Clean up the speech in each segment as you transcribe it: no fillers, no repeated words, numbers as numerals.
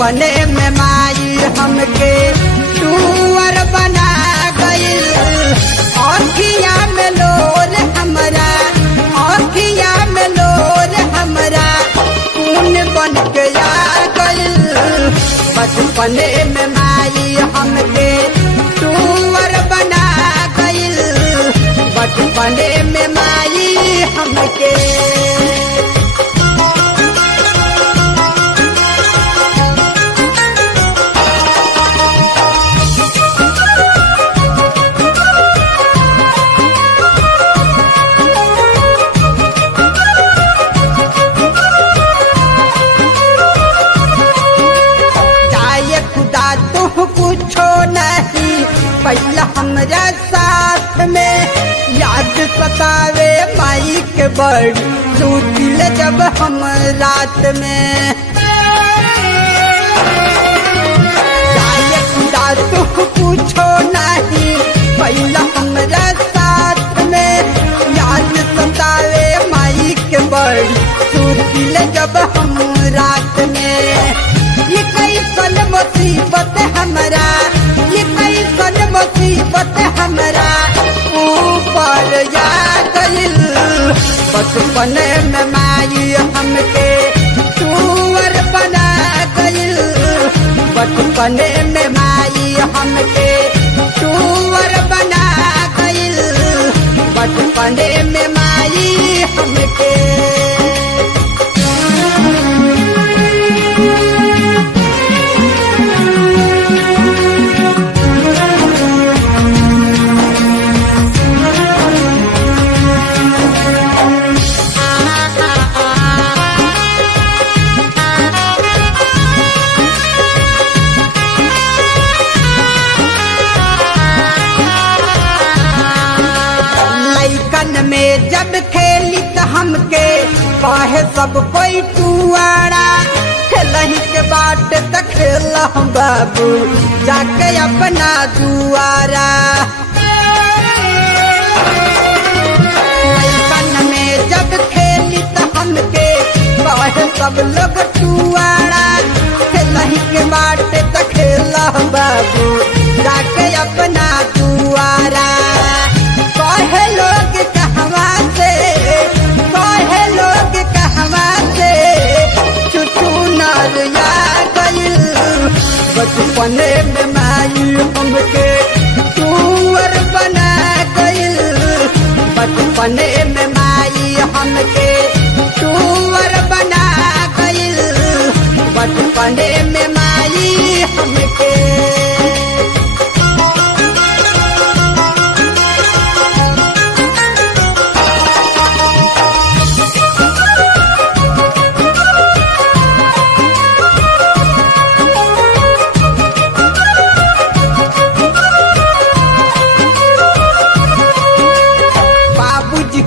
बचपने में माई हमके टूअर बना गइल। आँखिया में लोर हमरा, आँखिया में लोर हमरा खून बन के आ गइल। बचपने में माई हमके टूअर बना गइल। बचपने में माई हमके कुछो नहीं पहला हमरा साथ में याद सतावे माई के बड़ी सुतिल जब हम रात में। तू कुछो नहीं पहला हमरा साथ में याद सतावे माई के बड़ी सुतिल जब हम रात में। ये कैसन मुसीबत हमरा, ये कैसन मुसीबत हमरा ऊपर जा गइल। बचपने में माई हमके टूअर बना गइल। बचपने में माई हमके टूअर बना गइल। बचपने में माई हमके में जब खेली तो हमके कहे सब कोई टुआड़ा। खेलही के बाट त खेला बाबू जाके अपना दुआरा। में जब खेली तो हमके कहे सब लोग टुआड़ा। खेलही के बाट त खेला बाबू जाके अपना दुआरा। कहे लोग कहवा से, कहे लोग कहवा से छुटू नरिया गइल। बचपने में माई हमके टूअर बना गइल। बचपने में माई हमके टूअर बना गइल। बचपने में माई हमके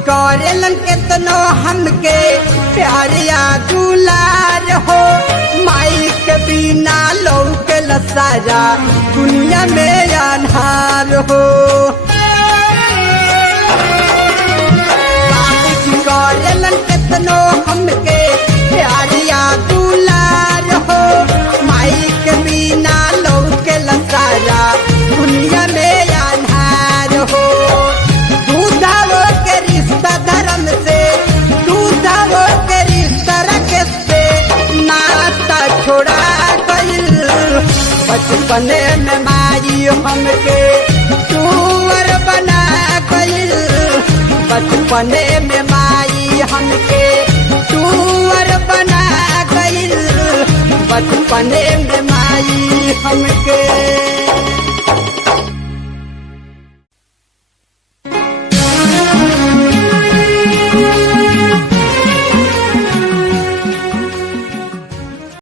करेलन केतनो हमके प्यारिया दुलार हो। माई के बिना लौके सारा दुनिया में अन्हार हो। करेलन केतनो हमके प्यारिया दुलार हो। माई के बिना लौके सारा दुनिया में अन्हार हो। दूधावो के रिश्ता धर्म से, दूधावो के रिश्ता रखे से नाता छोड़ा गइल। बचपने में माई हमके टूअर बना गइल। बचपने में माई हमके टूअर बना गइल। बचपने में माई हमके